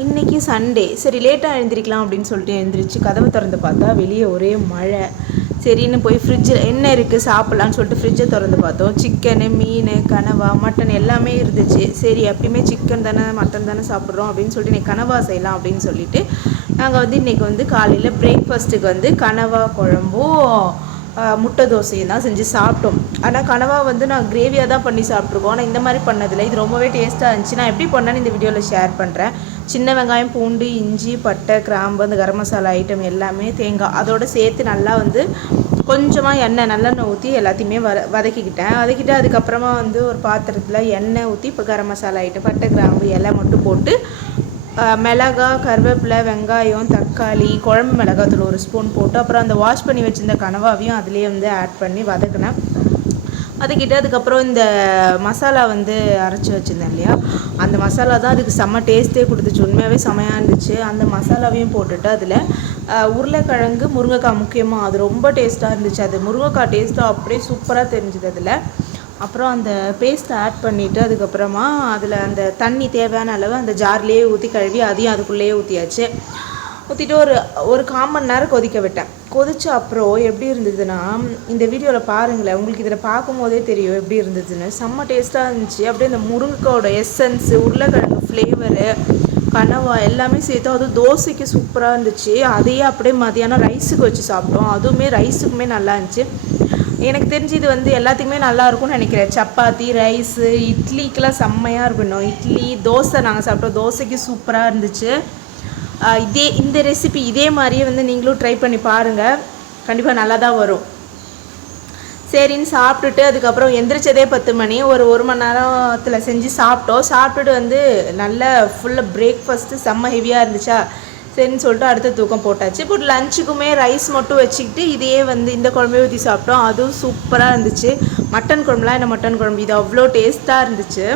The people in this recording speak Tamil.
இன்றைக்கி சண்டே சரி லேட்டாக எழுந்திரிக்கலாம் அப்படின்னு சொல்லிட்டு எழுந்திரிச்சு கதவை திறந்து பார்த்தா வெளியே ஒரே மழை. சரின்னு போய் ஃப்ரிட்ஜில் என்ன இருக்குது சாப்பிட்லான்னு சொல்லிட்டு ஃப்ரிட்ஜை திறந்து பார்த்தோம். சிக்கனு மீன் கனவா மட்டன் எல்லாமே இருந்துச்சு. சரி எப்பயுமே சிக்கன் தானே மட்டன் தானே சாப்பிட்றோம் அப்படின்னு சொல்லிட்டு இன்றைக்கி கனவா செய்யலாம் அப்படின்னு சொல்லிட்டு நாங்கள் வந்து இன்றைக்கி வந்து காலையில் பிரேக்ஃபாஸ்ட்டுக்கு வந்து கனவா குழம்பும் முட்டை தோசையும் தான் செஞ்சு சாப்பிட்டோம். ஆனால் கனவா வந்து நான் கிரேவியாக தான் பண்ணி சாப்பிட்ருக்கோம் ஆனால் இந்த மாதிரி பண்ணதில்லை. இது ரொம்பவே டேஸ்ட்டாக இருந்துச்சு. நான் எப்படி பண்ணேன்னு இந்த வீடியோவில் ஷேர் பண்ணுறேன் சின்ன வெங்காயம் பூண்டு இஞ்சி பட்டை கிராம்பு அந்த கரம் மசாலா ஐட்டம் எல்லாமே தேங்காய் அதோடு சேர்த்து நல்லா வந்து கொஞ்சமாக எண்ணெய் நல்லெண்ணெய் ஊற்றி எல்லாத்தையுமே வத வதக்கிக்கிட்டேன். வதக்கிட்டு அதுக்கப்புறமா வந்து ஒரு பாத்திரத்தில் எண்ணெய் ஊற்றி இப்போ கரம் மசாலா ஐட்டம் பட்டை கிராம்பு இலை மட்டும் போட்டு மிளகாய் மிளகா கருவேப்பிலை வெங்காயம் தக்காளி குழம்பு மிளகாத்தூள் ஒரு ஸ்பூன் போட்டு அப்புறம் அந்த வாஷ் பண்ணி வச்சிருந்த கனவாவையும் அதுலேயே வந்து ஆட் பண்ணி வதக்கினேன். அதுக்கிட்ட அதுக்கப்புறம் இந்த மசாலா வந்து அரைச்சி வச்சுருந்தேன் இல்லையா? அந்த மசாலா தான் அதுக்கு செம்ம டேஸ்ட்டே கொடுத்துச்சு. உண்மையாகவே செமையாக இருந்துச்சு. அந்த மசாலாவையும் போட்டுட்டு அதில் உருளைக்கிழங்கு முருங்கைக்காய் முக்கியமாக அது ரொம்ப டேஸ்ட்டாக இருந்துச்சு. அது முருங்கைக்காய் டேஸ்ட்டாக அப்படியே சூப்பராக தெரிஞ்சுது அதில். அப்புறம் அந்த பேஸ்ட்டை ஆட் பண்ணிவிட்டு அதுக்கப்புறமா அதில் அந்த தண்ணி தேவையான அளவு அந்த ஜார்லேயே ஊற்றி கழுவி அதையும் அதுக்குள்ளேயே ஊற்றியாச்சு ஊற்றிட்டு ஒரு ஒரு கால் மணி நேரம் கொதிக்க விட்டேன். கொதிச்ச அப்புறம் எப்படி இருந்ததுன்னா இந்த வீடியோவில் பாருங்களேன் உங்களுக்கு இதில் பார்க்கும்போதே தெரியும் எப்படி இருந்ததுன்னு. செம்ம டேஸ்ட்டாக இருந்துச்சு. அப்படியே இந்த முருங்கைக்காயோட எசன்ஸு உருளைக்கிழங்கு ஃப்ளேவரு கனவா எல்லாமே சேர்த்து அதுவும் தோசைக்கு சூப்பராக இருந்துச்சு. அதையே அப்படியே மதியானம் ரைஸுக்கு வச்சு சாப்பிட்டோம். அதுவுமே ரைஸுக்குமே நல்லா இருந்துச்சு. எனக்கு தெரிஞ்சு இது வந்து எல்லாத்துக்குமே நல்லா இருக்கும்னு நினைக்கிறேன். சப்பாத்தி ரைஸு இட்லிக்கெலாம் செம்மையாக இருக்கணும். இட்லி தோசை நாங்கள் சாப்பிட்டோம். தோசைக்கு சூப்பராக இருந்துச்சு. இதே இந்த ரெசிபி இதே மாதிரியே வந்து நீங்களும் ட்ரை பண்ணி பாருங்கள் கண்டிப்பாக நல்லா தான் வரும். சரின்னு சாப்பிட்டுட்டு அதுக்கப்புறம் எந்திரிச்சதே பத்து மணி. ஒரு ஒரு மணி நேரத்தில் செஞ்சு சாப்பிட்டோம். சாப்பிட்டுட்டு வந்து நல்ல ஃபுல்லாக பிரேக்ஃபாஸ்ட்டு செம்ம ஹெவியாக இருந்துச்சா? சரின்னு சொல்லிட்டு அடுத்த தூக்கம் போட்டாச்சு. இப்போ லஞ்சுக்குமே ரைஸ் மட்டும் வச்சுக்கிட்டு இதையே வந்து இந்த குழம்பே ஊற்றி சாப்பிட்டோம். அதுவும் சூப்பராக இருந்துச்சு. மட்டன் குழம்புலாம் என்ன மட்டன் குழம்பு? இது அவ்வளோ டேஸ்ட்டாக இருந்துச்சு.